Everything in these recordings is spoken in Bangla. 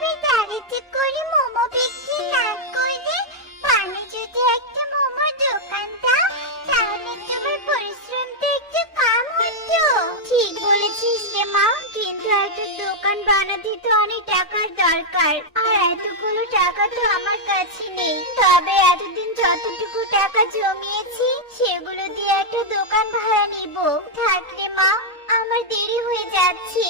এইভাবে দাঁড়িয়ে করে মোমো বিক্রি না করে পানি যদি একটা মোমোর দোকান দাও তাহলে তোমার পরিশ্রমটা একটু কম হতো। ঠিক বলেছিস রে মা, কিন্তু একটা দোকান বানাতে তো অনেক টাকার দরকার, আর এতগুলো টাকা তো আমার কাছে নেই। তবে এতদিন যতটুকু টাকা জমিয়েছি সেগুলো দিয়ে একটা দোকান ভাড়া নিব। থাকলে মা, আমার দেরি হয়ে যাচ্ছে।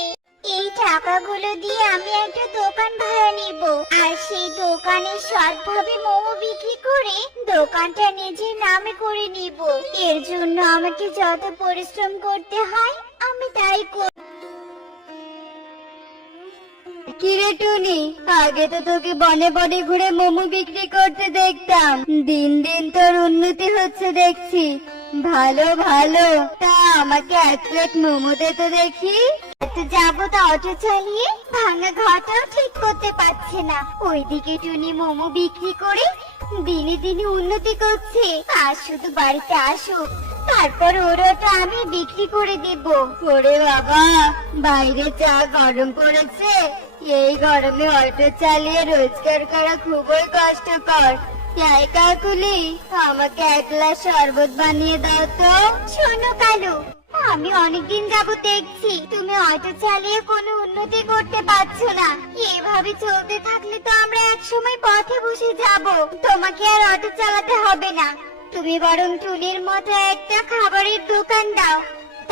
এই টাকাগুলো দিয়ে আমি একটা দোকান ভাড়া নিব, আর সেই দোকানে সৎভাবে মোমো বিক্রি করে দোকানটা নিজের নামে করে নিব। এর জন্য আমাকে যত পরিশ্রম করতে হয় আমি তাই করব। কিরে টুনি, আগে তো তোকে বনে বনে ঘুরে মোমো বিক্রি করতে দেখতাম, দিন দিন তোর উন্নতি হচ্ছে দেখছি। ভালো ভালো, তা আমাকে এক প্লেট মোমো দে তো দেখি। তো যাবো তো অটো চালিয়ে ভাঙা ঘরটাও ঠিক করতে পারছে না। ওইদিকে টুনি মোমো বিক্রি করে দিনে দিনে উন্নতি করছে, আর শুধু বাড়িতে আসুক তারপর ওটা আমি বিক্রি করে দেব। ওরে বাবা, বাইরে চা গরম পড়েছে, এই গরমে অটো চালিয়ে রোজগার করা খুবই কষ্টকর। এই কাকুলি, আমাকে এক গ্লাস শরবত বানিয়ে দাও তো। শোনো কালু, আমি অনেকদিন যাবত দেখছি তুমি অটো চালিয়ে কোনো উন্নতি করতে পারছো না। এভাবে চলতে থাকলে তো আমরা একসময় পথে বসে যাব। তোমাকে আর অটো চালাতে হবে না, তুমি বরং টুনির মতো একটা খাবারের দোকান দাও,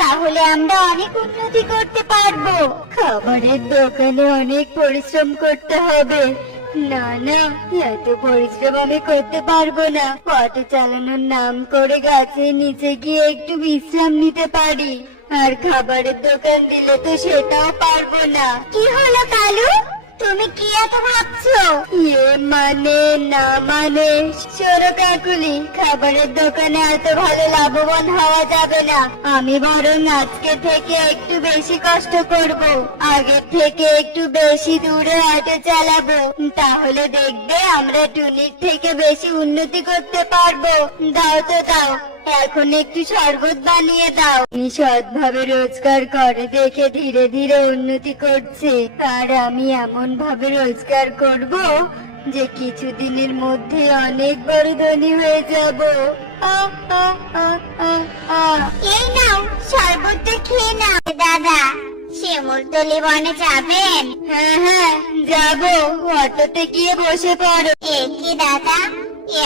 তাহলে আমরা অনেক উন্নতি করতে পারবো। খাবারের দোকানে অনেক পরিশ্রম করতে হবে। না না, এত পরিশ্রম আমি করতে পারবো না। অটো চালানোর নাম করে গাছের নিচে গিয়ে একটু বিশ্রাম নিতে পারি, আর খাবারের দোকান দিলে তো সেটাও পারবো না। কি হলো কালু, তুমি কি এত ভাবছো? মানে না মানে, শোনো কাকুলি, খাবারের দোকানে এত ভালো লাভবান হওয়া যাবে না। আমি বরং আজকে থেকে একটু বেশি কষ্ট করব, আগের থেকে একটু বেশি দূরে অটো চালাবো, তাহলে দেখবে আমরা টুনির থেকে বেশি উন্নতি করতে পারবো। দাও তো দাও, এখন একটু শরবত বানিয়ে দাও। আমি সৎভাবে রোজগার করে দেখে ধীরে ধীরে উন্নতি করছে, আর আমি এমন ভাবে রোজগার করব যে কিছুদিনের মধ্যে অনেক বড় ধনী হয়ে যাব। এই নাও শরবতটা খেয়ে নাও। দাদা, শিমুলতলি বনে যাবেন? হ্যাঁ হ্যাঁ যাবো, অটোতে গিয়ে বসে পড়ো। এ কি দাদা,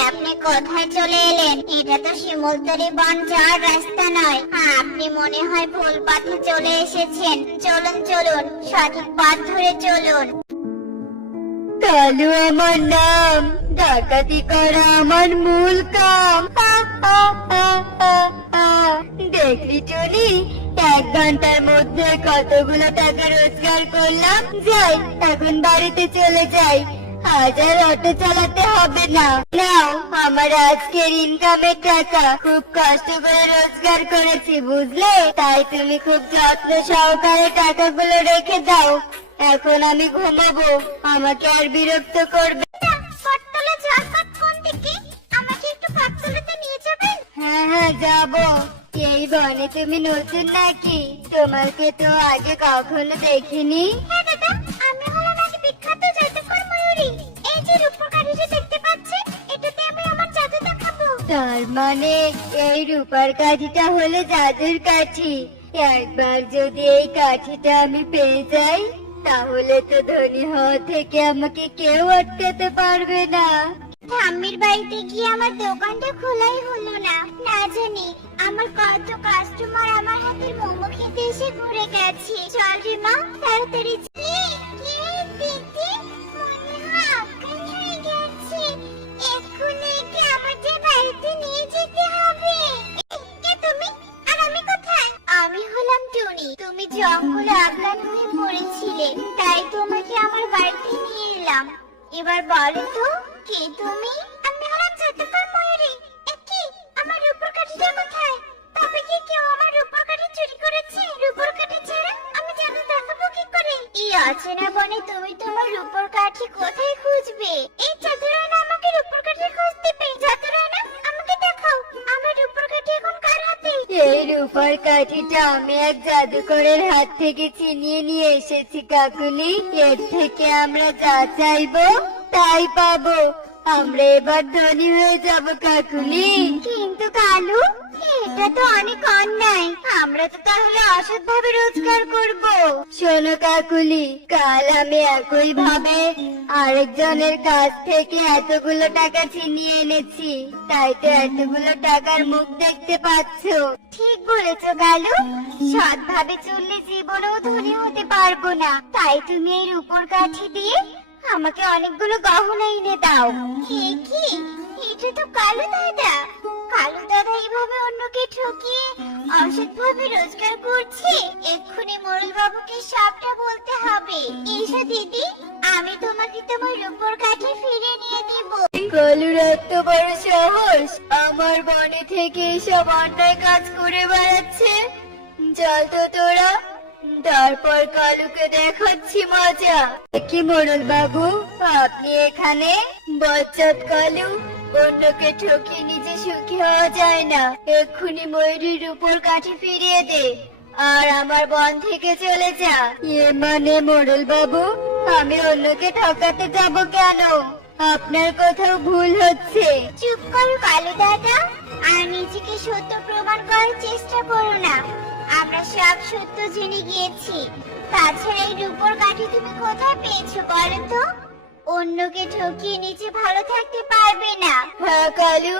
আপনি কোথায় চলে এলেন? এটা তো শিমুলতলি বন যাওয়ার রাস্তা নয়। আপনি মনে হয় ভুল পথে চলে এসেছেন। চলুন চলুন, সঠিক পথ ধরে চলুন। কালু আমার নাম, ডাকাতি করা আমার মূল কাম। দেখলি টুনি, 1 ঘন্টার মধ্যে কতগুলো টাকা রোজগার করলাম। যাই, এখন বাড়িতে চলে যাই, আজ আর অটো চালাতে হবে না। নাও আমার আজকের ইনকামের টাকা, খুব কষ্ট করে রোজগার করেছি বুঝলে, তাই তুমি খুব যত্ন সহকারে টাকাগুলো রেখে দাও। এখন আমি ঘুমাবো, আমাকে আর বিরক্ত করবে। পটতলা ঝড়পট কোন দিকে? আমাকে একটু পটতলাতে নিয়ে যাবেন? হ্যাঁ হ্যাঁ যাবো। এই বনে তুমি নতুন নাকি? তোমাকে তো আগে কখনো দেখিনি। হ্যাঁ দাদা, আমি হলাম এক বিখ্যাত জাদুকর ময়ূরী। এই যে রূপোর কাঠিটা দেখতে পাচ্ছেন, এটাতে আমি আমার জাদু দেখাবো। তার মানে এই রূপার কাঠিটা হলো জাদুর কাঠি। একবার যদি এই কাঠিটা আমি পেয়ে যাই, তাহলে তো ধনী হওয়া থেকে আমাকে কেউ আটকাতে পারবে না। ঠাম্মির বাড়িতে গিয়ে আমার দোকানটা খোলাই হলো না। না জানি আমার কত কাস্টমার আমার হাতের মোমো খেতে এসে ঘুরে গেছে। চল রে মা, তাড়াতাড়ি। মনে হয় অজ্ঞান হয়ে গেছে। এক্ষুনি একে আমাদের বাড়িতে নিয়ে যেতে হবে। কে তুমি, আর আমি কোথায়? আমি হলাম টুনি। তুমি জঙ্গলে অজ্ঞান হয়ে পড়েছিলে, তাই তোমাকে আমার বাড়িতে নিয়ে এলাম। এবার বলো তো, কে তুমি? আমি হলাম জাদুকর ময়ূরী। কি, আমার রূপোর কাঠিটা কোথায়? তবে কি কেউ আমার রূপোর কাঠি চুরি করেছে? রূপোর কাঠি ছাড়া আমি জাদু দেখাবো কি করে? এই অচেনা বনে তুমি তোমার রূপোর কাঠি কোথায় খুঁজবে? এই জাদুরানা আমাকে রূপোর কাঠি খোঁজ দেবে। জাদুরানা, আমাকে দেখাও আমার রূপোর কাঠি এখন কার হাতে? এই রূপার কাঠিটা আমি এক জাদুকরের হাত থেকে ছিনিয়ে নিয়ে এসেছি কাকুলি। এর থেকে আমরা যা চাইবো তাই পাবো। আমরা এবার ধনী হয়ে যাব কাকুলি। কিন্তু কালু, এটা তো অনেক অন্যায়। আমরা তো তাহলে অসৎ ভাবে রোজগার করব। শোনো কাকুলি, কাল আমি একই ভাবে আরেকজনের কাছ থেকে এতগুলো টাকা ছিনিয়ে এনেছি, তাই তো এতগুলো টাকার মুখ দেখতে পাচ্ছো। ঠিক বলেছো কালু, সৎ ভাবে চললে জীবনেও ধনী হতে পারবো না। তাই তুমি এই রূপোর কাঠি দিয়ে আমাকে অনেকগুলো গহনা এনে দাও। কি এটা তো কালু দাদা। কালু দাদা এইভাবে অন্যকে ঠকিয়ে অসৎ ভাবে রোজগার করছে। এক্ষুনি মোড়ল বাবুকে সবটা বলতে হবে। ঈশা দিদি, আমি তোমাকে তোমার রূপোর কাঠি ফিরে নিয়ে দিব। কালুর এত বড় সাহস, আমার বনে থেকে এসব অন্যায় কাজ করে বেড়াচ্ছে। চল তো তোরা, তারপর কালুকে দেখাচ্ছি মজা। কি মোড়ল বাবু, আপনি এখানে? বজ্জাত কালু, অন্যকে ঠকিয়ে নিজে সুখী হওয়া যায় না। এক্ষুনি ময়ূরীর উপর কাঠি ফিরিয়ে দে আর আমার বন থেকে চলে যা। এ মানে মোড়ল বাবু, আমি অন্যকে ঠকাতে যাব কেন? আপনার কোথাও ভুল হচ্ছে। চুপ করো কালু দাদা, আর নিজেকে সত্য প্রমাণ করার চেষ্টা করো না। আমরা সব সত্য জেনে গিয়েছি। তাছাড়া এই রূপোর কাঠি তুমি কোথায় পেয়েছো বলো তো? অন্যকে ঠকিয়ে নিজে ভালো থাকতে পারবে না। হ্যাঁ কালু,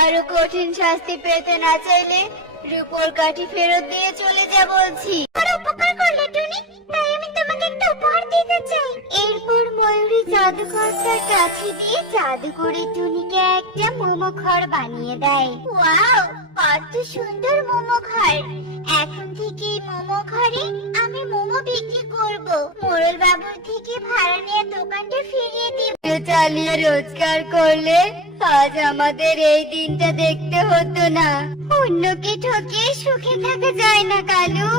আরো কঠিন শাস্তি পেতে না চাইলে রূপোর কাঠি ফেরত দিয়ে চলে যা বলছি। বড় উপকার করলে টুনি, তাই আমি তোমাকে একটা উপহার দিতে চাই। এরপর ময়ূরী জাদুকরটার কাছে দিয়ে জাদু করে টুনিকে একটা মোমো ঘর বানিয়ে দেয়। ওয়াও, কত সুন্দর মোমো ঘর! এখন থেকে এই মোমো ঘরে আমি মোমো বিক্রি করব। মোড়ল বাবুর থেকে ভাড়া নিয়ে দোকানটা ফিরিয়ে দিব। চালিয়ে রোজগার করলে আজ আমাদের এই দিনটা দেখতে হতো না। অন্যকে ঠকিয়ে সুখে থাকা যায় না কালু।